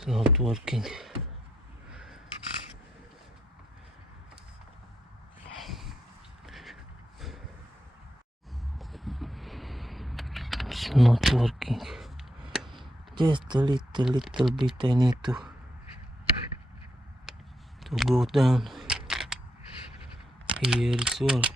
It's not working. It's not working. Just a little bit I need to go down. Here it's work.